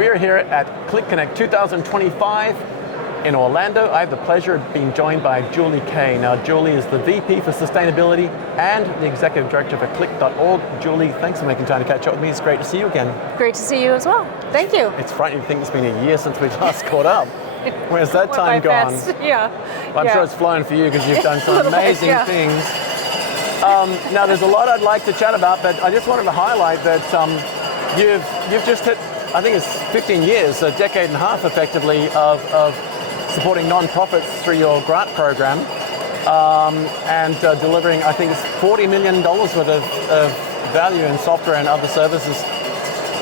We are here at QlikConnect 2025 in Orlando. I have the pleasure of being joined by Julie Kae. Now, Julie is the VP for Sustainability and the Executive Director for Qlik.org. Julie, thanks for making time to catch up with me. It's great to see you again. Great to see you as well. Thank you. It's frightening to think it's been a year since we last caught up. Where's that time gone? Yeah. Well, I'm sure it's flown for you because you've done some amazing things. Now, there's a lot I'd like to chat about, but I just wanted to highlight that you've just hit, I think it's 15 years, a decade and a half effectively of supporting non-profits through your grant program and delivering, I think it's $40 million worth of value in software and other services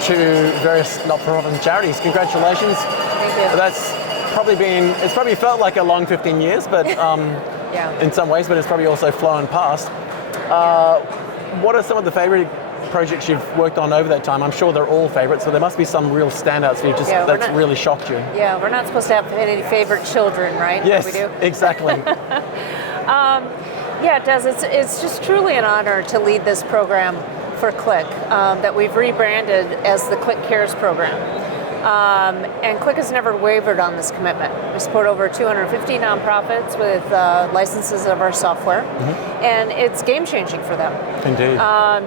to various not-for-profit and charities. Congratulations. Thank you. That's probably it's probably felt like a long 15 years, but in some ways, but it's probably also flown past. What are some of the favorite projects you've worked on over that time? I'm sure they're all favorites, so there must be some real standouts for you that's really shocked you. Yeah, we're not supposed to have any favorite children, right? Yes, we do? Exactly. Yeah, it does. It's just truly an honor to lead this program for Qlik that we've rebranded as the Qlik Cares program. And Qlik has never wavered on this commitment. We support over 250 nonprofits with licenses of our software, and it's game-changing for them. Indeed.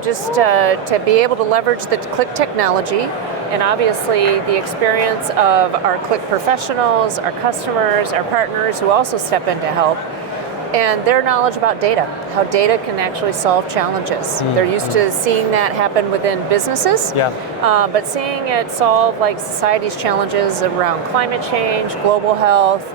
Just to be able to leverage the Qlik technology, and obviously the experience of our Qlik professionals, our customers, our partners who also step in to help, and their knowledge about data, how data can actually solve challenges. They're used to seeing that happen within businesses, but seeing it solve like society's challenges around climate change, global health,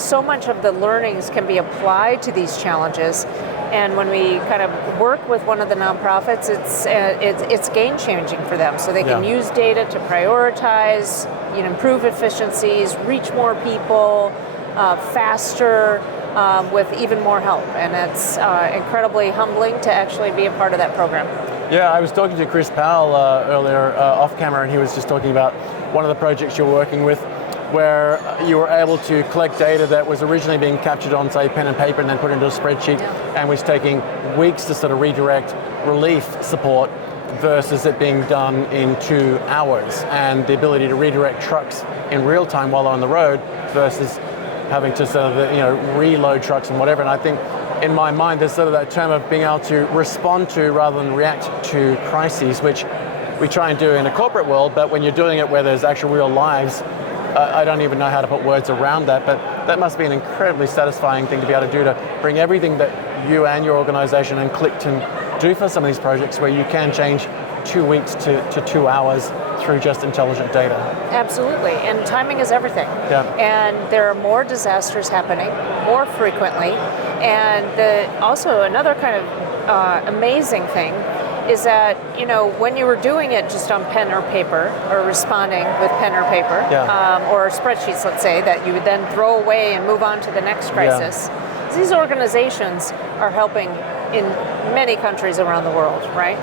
so much of the learnings can be applied to these challenges. And when we kind of work with one of the nonprofits, it's game changing for them. So they can use data to prioritize, improve efficiencies, reach more people faster, with even more help, and it's incredibly humbling to actually be a part of that program. Yeah, I was talking to Chris Powell earlier off camera, and he was just talking about one of the projects you're working with where you were able to collect data that was originally being captured on, say, pen and paper and then put into a spreadsheet, and was taking weeks to sort of redirect relief support versus it being done in 2 hours, and the ability to redirect trucks in real time while on the road versus having to sort of reload trucks and whatever. And I think in my mind there's sort of that term of being able to respond to rather than react to crises, which we try and do in a corporate world, but when you're doing it where there's actual real lives, I don't even know how to put words around that, but that must be an incredibly satisfying thing to be able to do, to bring everything that you and your organization and Qlik can do for some of these projects where you can change 2 weeks to 2 hours through just intelligent data. Absolutely, and timing is everything. And there are more disasters happening more frequently, and also another kind of amazing thing is that when you were doing it just on pen or paper, or responding with pen or paper, or spreadsheets, let's say, that you would then throw away and move on to the next crisis. These organizations are helping in many countries around the world, right?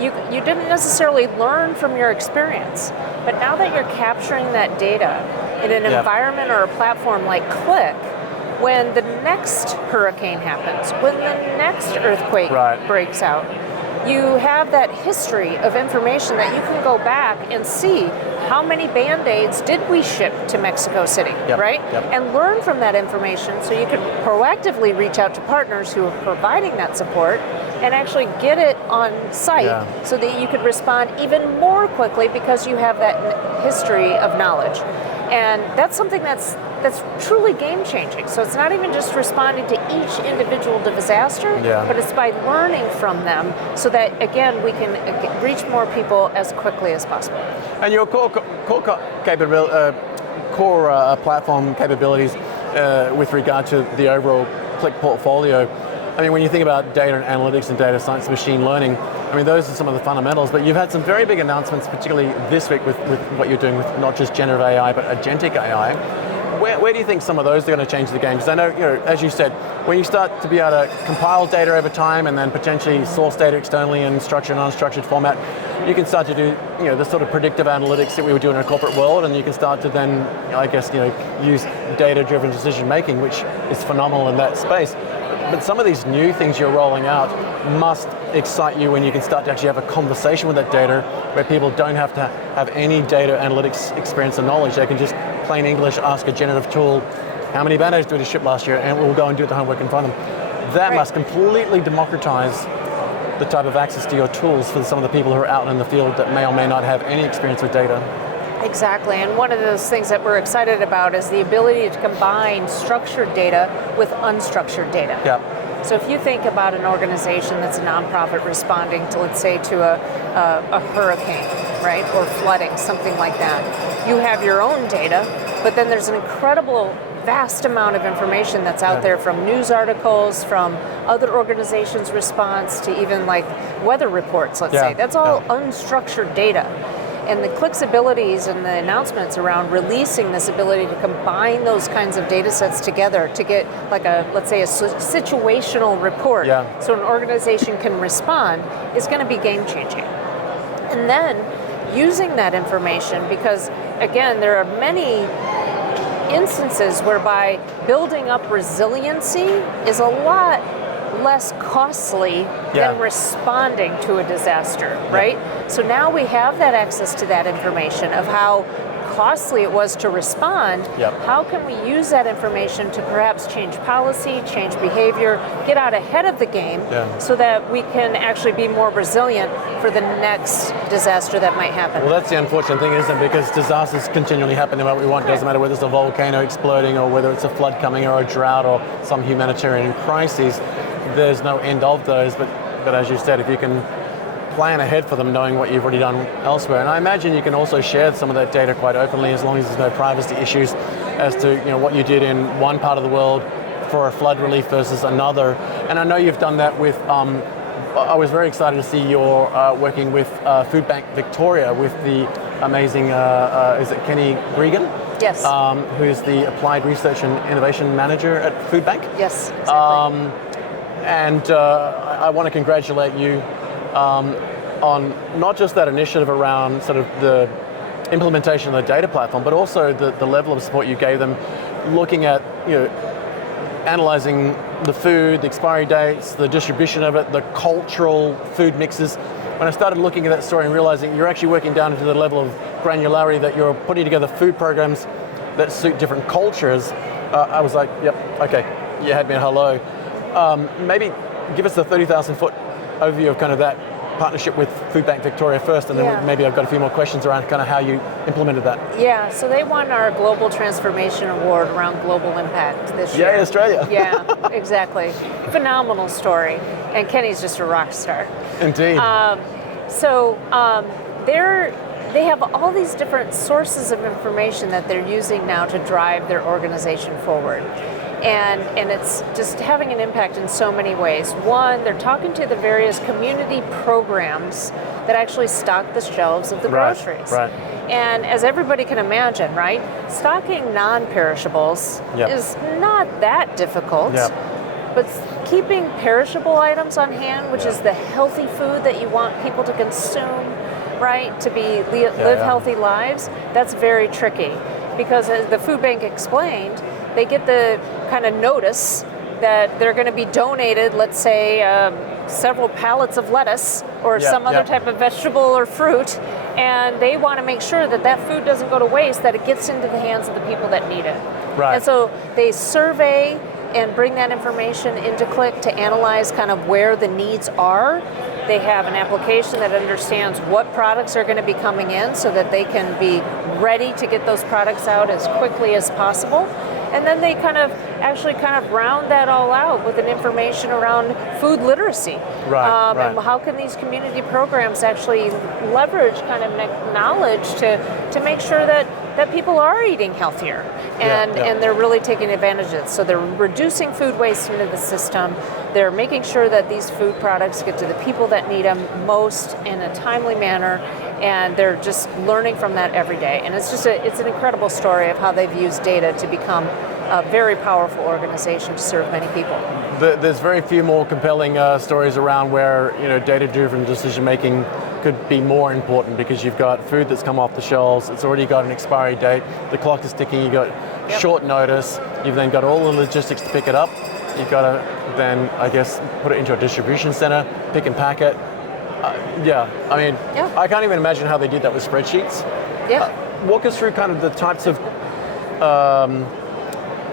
You didn't necessarily learn from your experience, but now that you're capturing that data in an environment or a platform like Qlik, when the next hurricane happens, when the next earthquake breaks out, you have that history of information that you can go back and see how many Band-Aids did we ship to Mexico City, right? And learn from that information so you can proactively reach out to partners who are providing that support and actually get it on site so that you could respond even more quickly because you have that history of knowledge. And that's something that's truly game-changing. So it's not even just responding to each individual disaster, but it's by learning from them so that, again, we can reach more people as quickly as possible. And your core platform capabilities with regard to the overall Qlik portfolio, I mean, when you think about data and analytics and data science, machine learning, I mean, those are some of the fundamentals, but you've had some very big announcements, particularly this week with what you're doing with not just generative AI, but agentic AI. Where do you think some of those are going to change the game? Because I know, as you said, when you start to be able to compile data over time and then potentially source data externally in structured and unstructured format, you can start to do, the sort of predictive analytics that we would do in a corporate world, and you can start to then, use data-driven decision making, which is phenomenal in that space. But some of these new things you're rolling out must excite you when you can start to actually have a conversation with that data where people don't have to have any data analytics experience or knowledge. They can just plain English ask a generative tool, how many Band-Aids did we ship last year? And we'll go and do the homework and find them. That must completely democratize the type of access to your tools for some of the people who are out in the field that may or may not have any experience with data. Exactly, and one of those things that we're excited about is the ability to combine structured data with unstructured data. Yeah. So if you think about an organization that's a nonprofit responding to, let's say, to a hurricane, right, or flooding, something like that, you have your own data, but then there's an incredible vast amount of information that's out there from news articles, from other organizations' response to even like weather reports, let's say. That's all unstructured data. And the Qlik's abilities and the announcements around releasing this ability to combine those kinds of data sets together to get like a, let's say, a situational report so an organization can respond is going to be game changing. And then using that information, because again, there are many instances whereby building up resiliency is a lot less costly than responding to a disaster, right? So now we have that access to that information of how costly it was to respond. How can we use that information to perhaps change policy, change behavior, get out ahead of the game so that we can actually be more resilient for the next disaster that might happen? Well, that's the unfortunate thing, isn't it? Because disasters continually happen no matter what we want. It doesn't matter whether it's a volcano exploding or whether it's a flood coming or a drought or some humanitarian crisis. There's no end of those, but as you said, if you can plan ahead for them, knowing what you've already done elsewhere. And I imagine you can also share some of that data quite openly as long as there's no privacy issues as to what you did in one part of the world for a flood relief versus another. And I know you've done that with, I was very excited to see you're working with Food Bank Victoria with the amazing, is it Kenny Gregan? Yes. Who's the Applied Research and Innovation Manager at Food Bank? Yes, exactly. And I want to congratulate you on not just that initiative around sort of the implementation of the data platform, but also the level of support you gave them, looking at analyzing the food, the expiry dates, the distribution of it, the cultural food mixes. When I started looking at that story and realizing you're actually working down into the level of granularity that you're putting together food programs that suit different cultures, I was like, yep, okay, you had me at hello. Maybe give us the 30,000 foot overview of kind of that partnership with Food Bank Victoria first, and then maybe I've got a few more questions around kind of how you implemented that. Yeah, so they won our Global Transformation Award around global impact this year. Yeah, Australia. Yeah, exactly. Phenomenal story. And Kenny's just a rock star. Indeed. They have all these different sources of information that they're using now to drive their organization forward. And it's just having an impact in so many ways. One, they're talking to the various community programs that actually stock the shelves of the groceries. Right. And as everybody can imagine, right, stocking non-perishables is not that difficult. But keeping perishable items on hand, which is the healthy food that you want people to consume, right, to live healthy lives, that's very tricky. Because as the food bank explained, they get the kind of notice that they're going to be donated, let's say, several pallets of lettuce or some other type of vegetable or fruit, and they want to make sure that that food doesn't go to waste, that it gets into the hands of the people that need it. Right. And so they survey and bring that information into Qlik to analyze kind of where the needs are. They have an application that understands what products are going to be coming in so that they can be ready to get those products out as quickly as possible. And then they actually round that all out with an information around food literacy. Right. And how can these community programs actually leverage kind of knowledge to make sure that people are eating healthier and they're really taking advantage of it. So they're reducing food waste into the system. They're making sure that these food products get to the people that need them most in a timely manner, and they're just learning from that every day. And it's an incredible story of how they've used data to become a very powerful organization to serve many people. There's very few more compelling stories around where data-driven decision-making could be more important, because you've got food that's come off the shelves, it's already got an expiry date, the clock is ticking, you've got short notice, you've then got all the logistics to pick it up, you've got to then I guess put it into a distribution center, pick and pack it. I can't even imagine how they did that with spreadsheets. Walk us through kind of the types of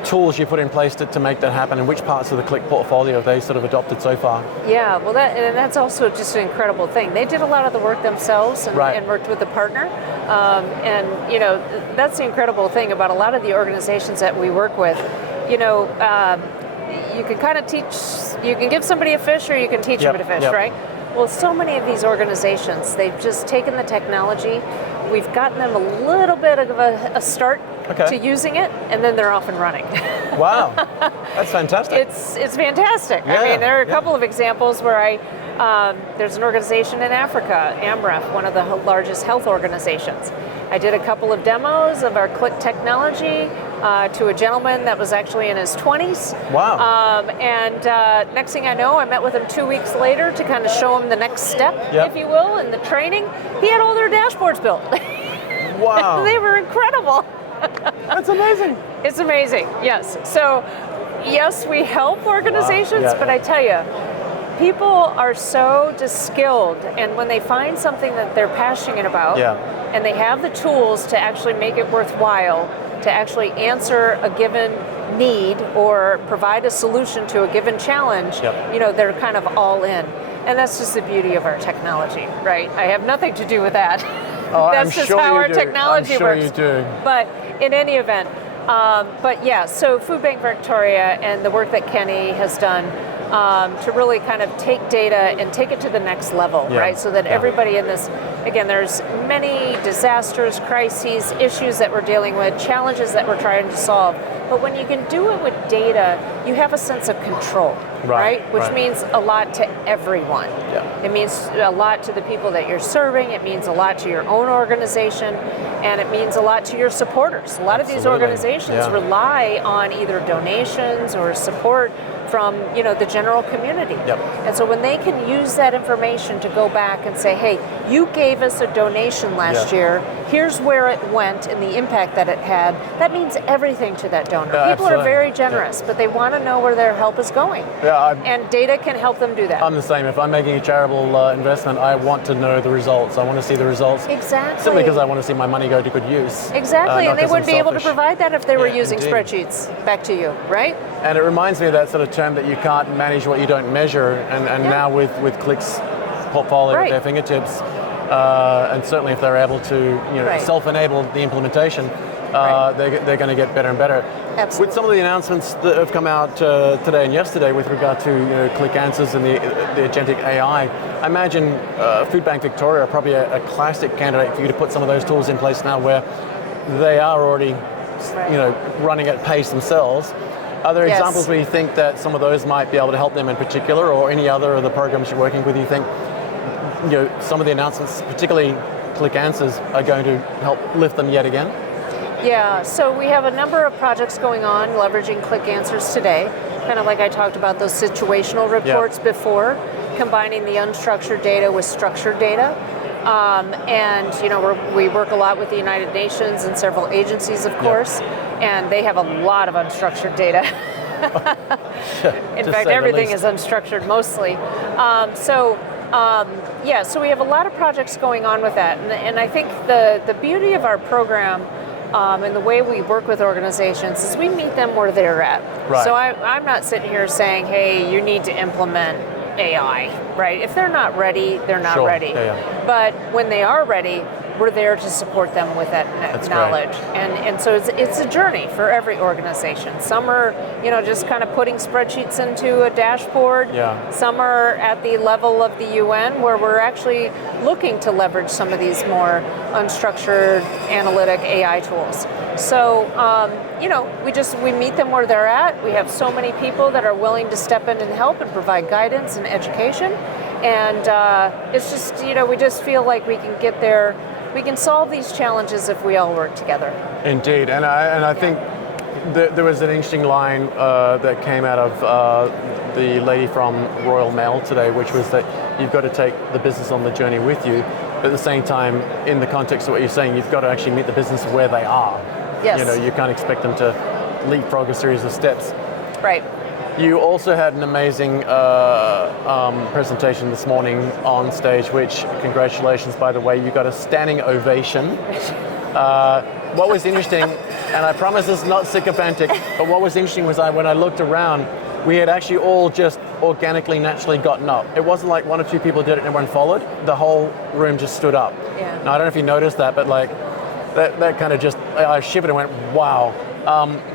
tools you put in place to make that happen, and which parts of the Qlik portfolio have they sort of adopted so far? Yeah, well, that's also just an incredible thing. They did a lot of the work themselves and worked with a partner. And, you know, that's the incredible thing about a lot of the organizations that we work with. You know, you can kind of you can give somebody a fish or you can teach them to fish, right? Well, so many of these organizations, they've just taken the technology, we've gotten them a little bit of a start to using it, and then they're off and running. Wow, that's fantastic. It's fantastic. I mean, there are a couple of examples where there's an organization in Africa, AMREF, one of the largest health organizations. I did a couple of demos of our Qlik technology to a gentleman that was actually in his 20s. Wow. And next thing I know, I met with him 2 weeks later to kind of show him the next step, if you will, in the training. He had all their dashboards built. Wow. They were incredible. That's amazing. It's amazing, yes. So, yes, we help organizations, but I tell you, people are so skilled, and when they find something that they're passionate about, and they have the tools to actually make it worthwhile, to actually answer a given need or provide a solution to a given challenge, you know, they're kind of all in. And that's just the beauty of our technology, right? I have nothing to do with that. That's just how our technology works. I'm sure you do. But in any event, so Food Bank Victoria and the work that Kenny has done to really kind of take data and take it to the next level, right? So that everybody in this, again, there's many disasters, crises, issues that we're dealing with, challenges that we're trying to solve. But when you can do it with data, you have a sense of control, right? Which means a lot to everyone. It means a lot to the people that you're serving, it means a lot to your own organization, and it means a lot to your supporters. A lot of these organizations rely on either donations or support from, you know, the general community. And so when they can use that information to go back and say, hey, you gave us a donation last year, here's where it went and the impact that it had, that means everything to that donor. People are very generous, but they want to know where their help is going. And data can help them do that. I'm the same. If I'm making a charitable investment, I want to know the results. I want to see the results. Exactly. Simply because I want to see my money go to good use. Exactly, and they wouldn't be able to provide that if they were using spreadsheets. Back to you, right? And it reminds me of that sort of term that you can't manage what you don't measure, and now with Qlik's portfolio at their fingertips, and certainly if they're able to self-enable the implementation, they're going to get better and better. Absolutely. With some of the announcements that have come out today and yesterday with regard to Qlik Answers and the agentic AI, I imagine Food Bank Victoria are probably a classic candidate for you to put some of those tools in place now where they are already running at pace themselves. Are there examples where you think that some of those might be able to help them in particular, or any other of the programs you're working with, you think some of the announcements, particularly Qlik Answers, are going to help lift them yet again? Yeah, so we have a number of projects going on leveraging Qlik Answers today, kind of like I talked about those situational reports before, combining the unstructured data with structured data. And we work a lot with the United Nations and several agencies, of course, and they have a lot of unstructured data. In fact, everything is unstructured mostly. So we have a lot of projects going on with that, and I think the beauty of our program and the way we work with organizations is we meet them where they're at. So I'm not sitting here saying, hey, you need to implement AI, right? If they're not ready, they're not ready. But when they are ready, we're there to support them with that knowledge. And so it's a journey for every organization. Some are, just kind of putting spreadsheets into a dashboard. Some are at the level of the UN where we're actually looking to leverage some of these more unstructured analytic AI tools. So, we meet them where they're at. We have so many people that are willing to step in and help and provide guidance and education. And it's just, we just feel like we can get there. We can solve these challenges if we all work together. Indeed, and I think there was an interesting line that came out of the lady from Royal Mail today, which was that you've got to take the business on the journey with you, but at the same time, in the context of what you're saying, you've got to actually meet the business where they are. You can't expect them to leapfrog a series of steps. Right. You also had an amazing presentation this morning on stage, which, congratulations, by the way, you got a standing ovation. What was interesting, and I promise this is not sycophantic, but what was interesting was when I looked around, we had actually all just organically, naturally gotten up. It wasn't like one or two people did it and everyone followed. The whole room just stood up. Yeah. Now, I don't know if you noticed that, but like that kind of just, I shivered and went, wow.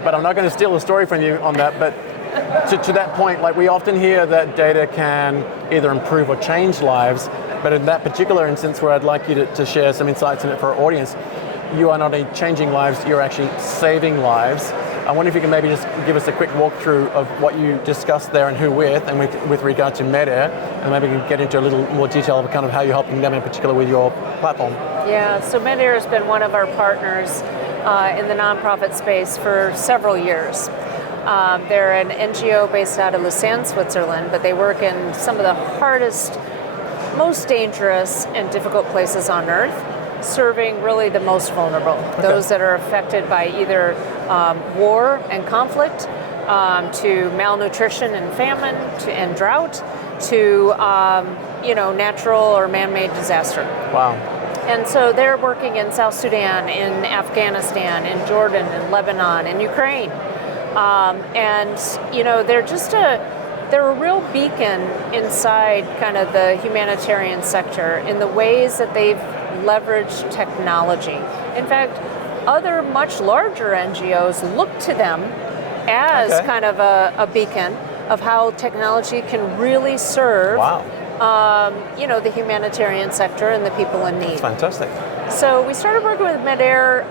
But I'm not going to steal the story from you on that, but to that point, like we often hear that data can either improve or change lives, but in that particular instance where I'd like you to share some insights in it for our audience, you are not only changing lives, you're actually saving lives. I wonder if you can maybe just give us a quick walkthrough of what you discussed there and who with, and with regard to MedAir, and maybe we can get into a little more detail of kind of how you're helping them in particular with your platform. Yeah, so MedAir has been one of our partners in the nonprofit space for several years. They're an NGO based out of Lucerne, Switzerland, but they work in some of the hardest, most dangerous and difficult places on earth, serving really the most vulnerable, those that are affected by either war and conflict, to malnutrition and famine, and drought, to natural or man-made disaster. Wow. And so they're working in South Sudan, in Afghanistan, in Jordan, in Lebanon, in Ukraine. They're a real beacon inside kind of the humanitarian sector in the ways that they've leveraged technology. In fact, other much larger NGOs look to them as kind of a beacon of how technology can really serve the humanitarian sector and the people in need. That's fantastic. So we started working with MedAir,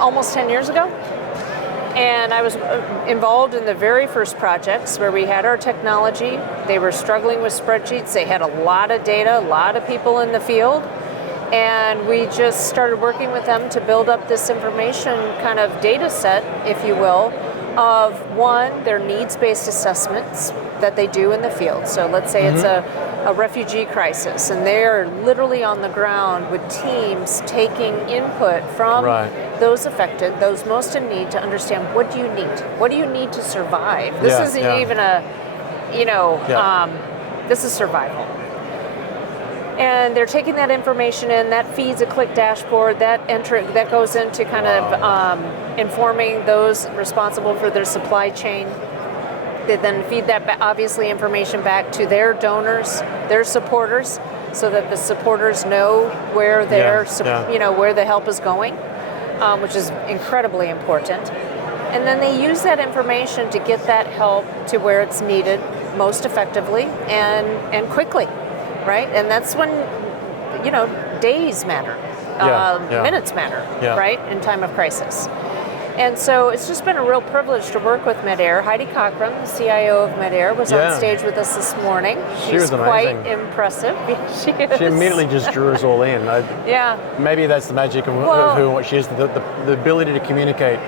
almost 10 years ago. And I was involved in the very first projects where we had our technology. They were struggling with spreadsheets. They had a lot of data, a lot of people in the field. And we just started working with them to build up this information kind of data set, if you will, of one, their needs-based assessments that they do in the field. So let's say it's a refugee crisis, and they're literally on the ground with teams taking input from those affected, those most in need, to understand what do you need? What do you need to survive? This isn't even this is survival. And they're taking that information in, that feeds a Qlik dashboard, that goes into kind of informing those responsible for their supply chain. They then feed that obviously information back to their donors, their supporters, so that the supporters know where where the help is going, which is incredibly important. And then they use that information to get that help to where it's needed most effectively and quickly. Right, and that's when, days matter, minutes matter, right, in time of crisis. And so it's just been a real privilege to work with MedAir. Heidi Cochran, the CIO of MedAir, was on stage with us this morning. She's quite impressive. She immediately just drew us all in. Maybe that's the magic of who and what she is, the ability to communicate.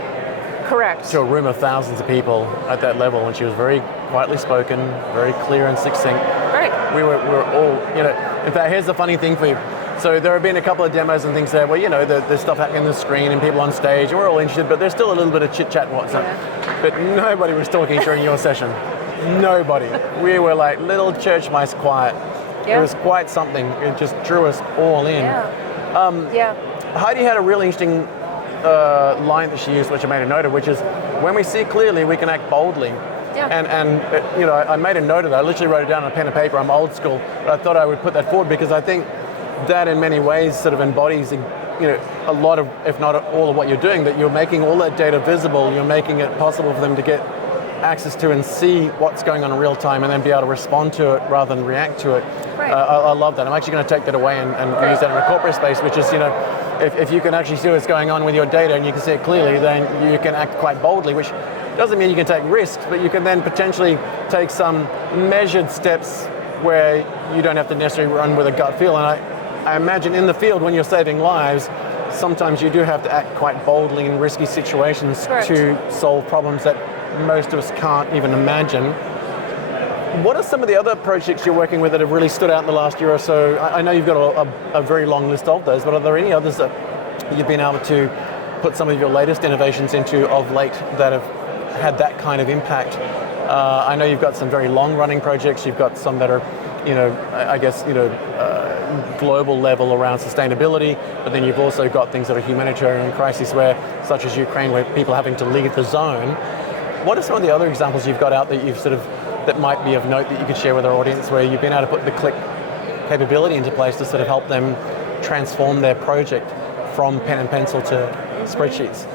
Correct. To a room of thousands of people at that level, and she was very quietly spoken, very clear and succinct. Right. We were all, in fact, here's the funny thing for you. So there have been a couple of demos and things there where, there's stuff happening on the screen and people on stage, and we're all interested, but there's still a little bit of chit-chat and whatnot. But nobody was talking during your session. Nobody. We were like little church mice quiet. It was quite something. It just drew us all in. Heidi had a really interesting line that she used, which I made a note of, which is, when we see clearly, we can act boldly. And I made a note of that. I literally wrote it down on a pen and paper. I'm old school, but I thought I would put that forward because I think that in many ways sort of embodies a lot of, if not all of what you're doing, that you're making all that data visible, you're making it possible for them to get access to and see what's going on in real time and then be able to respond to it rather than react to it. Right. I love that. I'm actually going to take that away and use that in a corporate space, which is, if you can actually see what's going on with your data and you can see it clearly, then you can act quite boldly, which doesn't mean you can take risks, but you can then potentially take some measured steps where you don't have to necessarily run with a gut feel. And I imagine in the field, when you're saving lives, sometimes you do have to act quite boldly in risky situations to solve problems that most of us can't even imagine. What are some of the other projects you're working with that have really stood out in the last year or so? I know you've got a very long list of those, but are there any others that you've been able to put some of your latest innovations into of late that have had that kind of impact. I know you've got some very long-running projects. You've got some that are, I guess, global level around sustainability, but then you've also got things that are humanitarian crises, such as Ukraine, where people are having to leave the zone. What are some of the other examples you've got out that that might be of note that you could share with our audience, where you've been able to put the Qlik capability into place to sort of help them transform their project from pen and pencil to spreadsheets?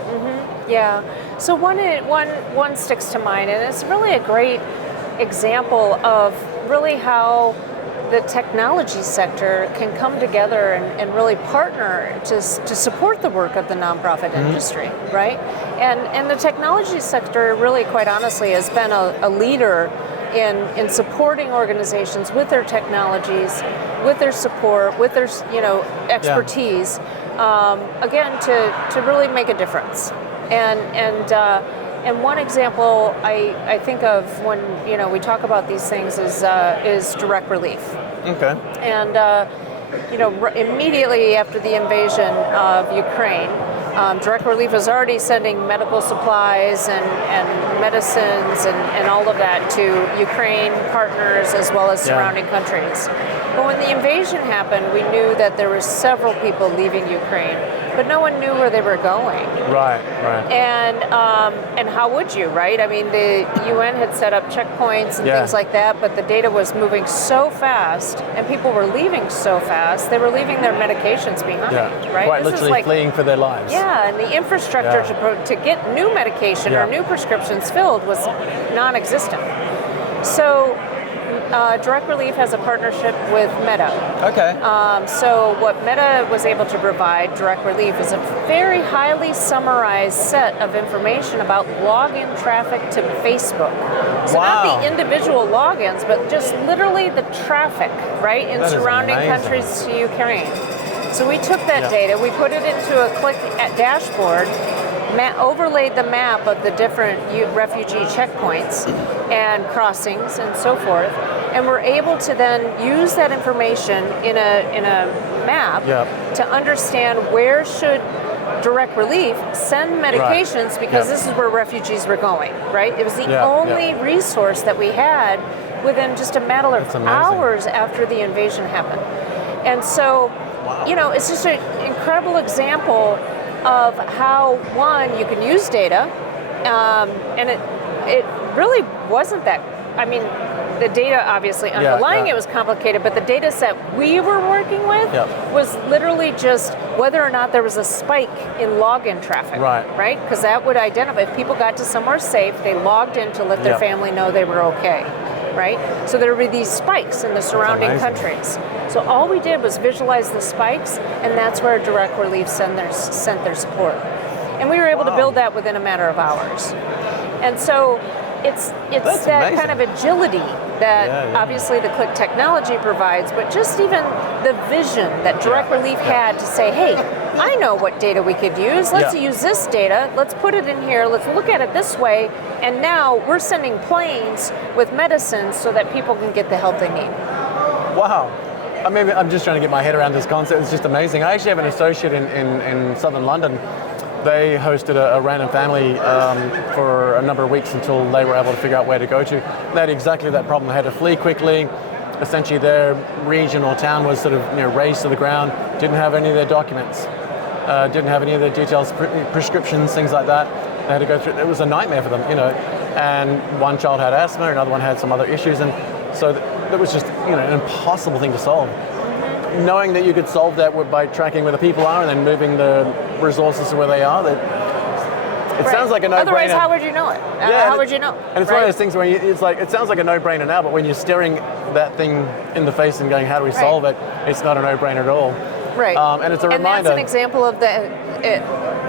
Yeah. So one sticks to mind, and it's really a great example of really how the technology sector can come together and really partner to support the work of the nonprofit industry, right? And the technology sector really, quite honestly, has been a leader in supporting organizations with their technologies, with their support, with their expertise, again, to really make a difference. And one example I think of when we talk about these things is direct relief. Okay. And immediately after the invasion of Ukraine, Direct Relief was already sending medical supplies and medicines and all of that to Ukraine partners as well as surrounding countries. But when the invasion happened, we knew that there were several people leaving Ukraine, but no one knew where they were going. Right. And how would you, right? I mean, the UN had set up checkpoints and things like that, but the data was moving so fast, and people were leaving so fast, they were leaving their medications behind, right? Quite literally fleeing for their lives. Yeah, and the infrastructure to get new medication or new prescriptions filled was non-existent. So Direct Relief has a partnership with Meta. Okay. So what Meta was able to provide Direct Relief is a very highly summarized set of information about login traffic to Facebook. So not the individual logins, but just literally the traffic, right, in surrounding countries to Ukraine. So we took that data, we put it into a Qlik dashboard, overlaid the map of the different refugee checkpoints and crossings and so forth, and we're able to then use that information in a map to understand where should Direct Relief send medications because this is where refugees were going, right? It was the only resource that we had within just a matter of hours after the invasion happened. And so, it's just an incredible example of how, one, you can use data, and it really wasn't that, the data obviously underlying it was complicated, but the data set we were working with was literally just whether or not there was a spike in login traffic, right? Because that would identify, if people got to somewhere safe, they logged in to let their family know they were okay, right? So there would be these spikes in the surrounding countries. So all we did was visualize the spikes, and that's where Direct Relief sent their support. And we were able to build that within a matter of hours. And so it's that kind of agility that obviously the Qlik technology provides, but just even the vision that Direct Relief had to say, hey, I know what data we could use. Let's use this data. Let's put it in here. Let's look at it this way. And now we're sending planes with medicines so that people can get the help they need. Wow. I'm just trying to get my head around this concept. It's just amazing. I actually have an associate in southern London. They hosted a random family for a number of weeks until they were able to figure out where to go to. They had exactly that problem. They had to flee quickly. Essentially, their region or town was sort of razed to the ground. Didn't have any of their documents. Didn't have any of their details, prescriptions, things like that. They had to go through. It was a nightmare for them, And one child had asthma, another one had some other issues, and so that was just an impossible thing to solve. Knowing that you could solve that by tracking where the people are and then moving the resources to where they are, it sounds like a no-brainer. Otherwise, how would you know it? How would you know? And it's one of those things where it sounds like a no-brainer now, but when you're staring that thing in the face and going, how do we solve it? It's not a no-brainer at all. Right. And it's a reminder. And that's an example of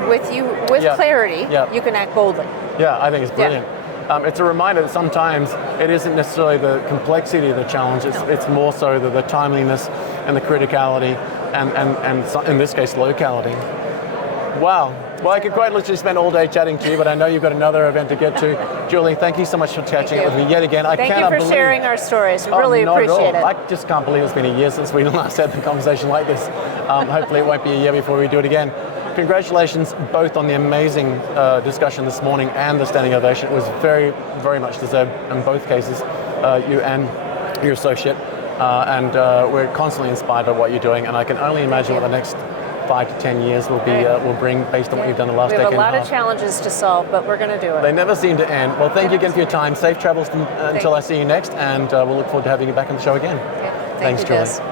with clarity, you can act boldly. Yeah, I think it's brilliant. It's a reminder that sometimes it isn't necessarily the complexity of the challenge, it's more so the timeliness and the criticality and in this case, locality. Wow. Well, I could quite literally spend all day chatting to you, but I know you've got another event to get to. Julie, thank you so much for catching up with me yet again. Thank you for sharing our stories. Really appreciate it. I just can't believe it's been a year since we last had the conversation like this. Hopefully it won't be a year before we do it again. congratulations both on the amazing discussion this morning and the standing ovation. It was very, very much deserved in both cases, you and your associate. And we're constantly inspired by what you're doing, and I can only imagine what the next 5 to 10 years will be will bring based on what you've done the last decade. We have a lot of challenges to solve, but we're going to do it. They never seem to end. Well, thank you again for your time. Safe travels until I see you next, and we'll look forward to having you back on the show again. Yeah. Thanks, you, Julie. Des.